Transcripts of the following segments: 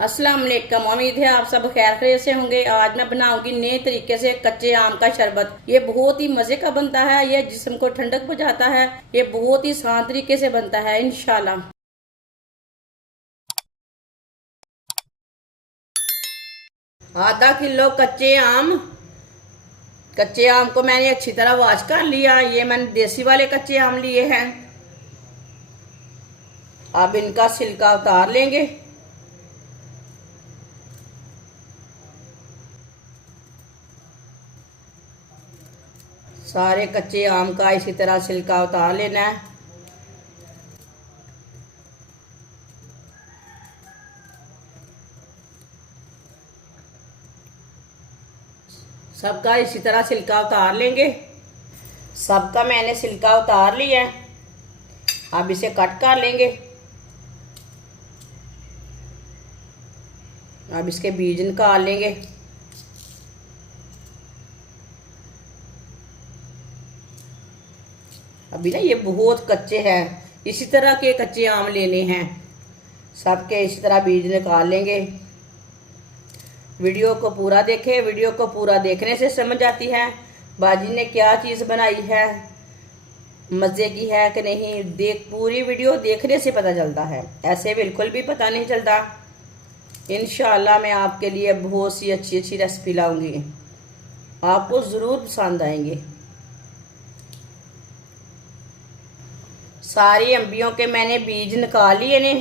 अस्सलाम वालेकुम। उम्मीद है आप सब खैर खैरियत से होंगे। आज मैं बनाऊंगी नए तरीके से कच्चे आम का शरबत। ये बहुत ही मजे का बनता है, ये जिस्म को ठंडक पहुंचाता है, ये बहुत ही आसान तरीके से बनता है इंशाल्लाह। आधा किलो कच्चे आम को मैंने अच्छी तरह वॉश कर लिया। ये मैंने देसी वाले कच्चे आम लिए हैं। अब इनका छिलका उतार लेंगे। सारे कच्चे आम का इसी तरह छिलका उतार लेना है। सबका इसी तरह छिलका उतार लेंगे। सबका मैंने छिलका उतार लिया है। अब इसे कट कर लेंगे। अब इसके बीज निकाल लेंगे। अभी ना ये बहुत कच्चे हैं, इसी तरह के कच्चे आम लेने हैं। सबके इसी तरह बीज निकाल लेंगे। वीडियो को पूरा देखें। वीडियो को पूरा देखने से समझ आती है बाजी ने क्या चीज़ बनाई है, मज़े की है कि नहीं। पूरी वीडियो देखने से पता चलता है, ऐसे बिल्कुल भी पता नहीं चलता। इंशाल्लाह मैं आपके लिए बहुत सी अच्छी अच्छी रेसिपी लाऊंगी, आपको ज़रूर पसंद आएंगे। सारी अम्बियों के मैंने बीज निकाल लिए ने।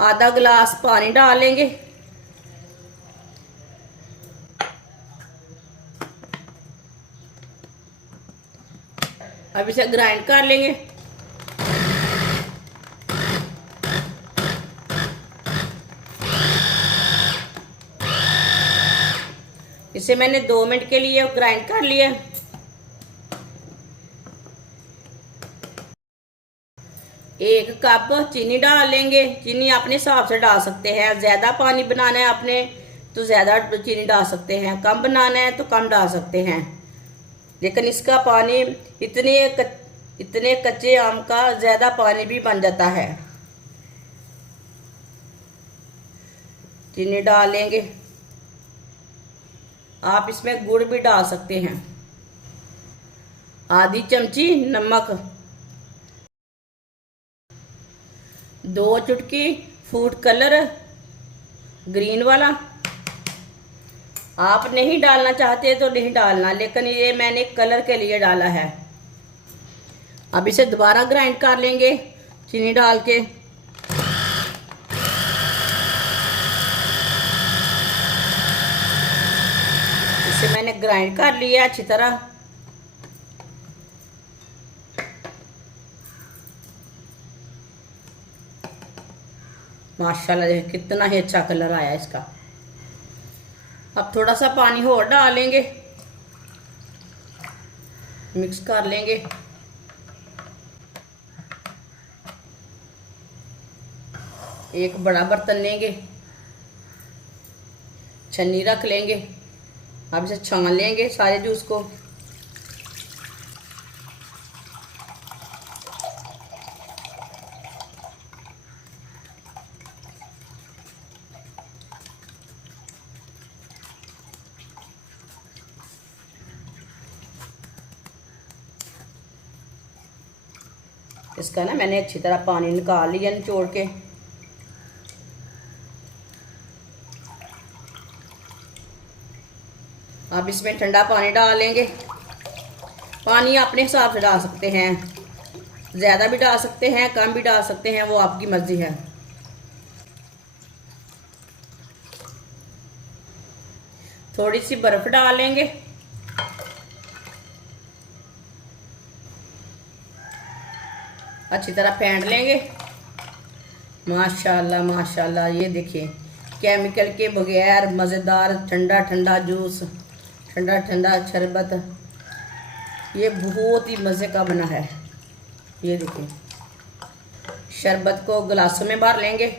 आधा गिलास पानी डाल लेंगे। अब इसे ग्राइंड कर लेंगे। इसे मैंने 2 मिनट के लिए ग्राइंड कर लिया। एक कप चीनी डाल लेंगे। चीनी अपने हिसाब से डाल सकते हैं। ज़्यादा पानी बनाना है आपने तो ज़्यादा चीनी डाल सकते हैं, कम बनाना है तो कम डाल सकते हैं। लेकिन इसका पानी इतने कच्चे आम का ज़्यादा पानी भी बन जाता है। चीनी डाल लेंगे। आप इसमें गुड़ भी डाल सकते हैं। आधी चमची नमक, 2 चुटकी फूड कलर ग्रीन वाला। आप नहीं डालना चाहते तो नहीं डालना, लेकिन ये मैंने कलर के लिए डाला है। अब इसे दोबारा ग्राइंड कर लेंगे चीनी डाल के। इसे मैंने ग्राइंड कर लिया अच्छी तरह। माशाल्लाह कितना ही अच्छा कलर आया इसका। अब थोड़ा सा पानी और डालेंगे, मिक्स कर लेंगे। एक बड़ा बर्तन लेंगे, छन्नी रख लेंगे। अब इसे छान लेंगे सारे जूस को। इसका ना मैंने अच्छी तरह पानी निकाल लिया निचोड़ के। अब इसमें ठंडा पानी डाल लेंगे। पानी अपने हिसाब से डाल सकते हैं, ज़्यादा भी डाल सकते हैं, कम भी डाल सकते हैं, वो आपकी मर्जी है। थोड़ी सी बर्फ डाल लेंगे। अच्छी तरह फेंट लेंगे। माशाल्लाह माशाल्लाह, ये देखिए केमिकल के बगैर मज़ेदार ठंडा ठंडा जूस, ठंडा ठंडा शरबत, ये बहुत ही मज़े का बना है। ये देखिए शरबत को गिलासों में भर लेंगे।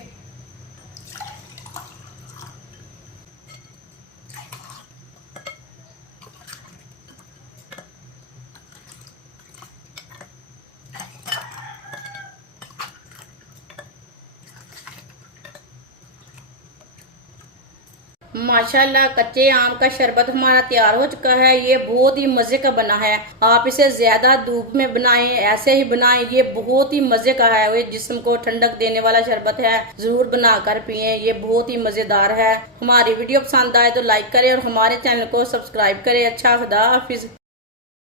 माशाल्लाह कच्चे आम का शरबत हमारा तैयार हो चुका है। ये बहुत ही मजे का बना है। आप इसे ज्यादा धूप में बनाएं, ऐसे ही बनाएं। ये बहुत ही मजे का है। ये जिस्म को ठंडक देने वाला शरबत है। जरूर बनाकर पिएं, ये बहुत ही मजेदार है। हमारी वीडियो पसंद आए तो लाइक करें और हमारे चैनल को सब्सक्राइब करें। अच्छा, खुदा हाफिज।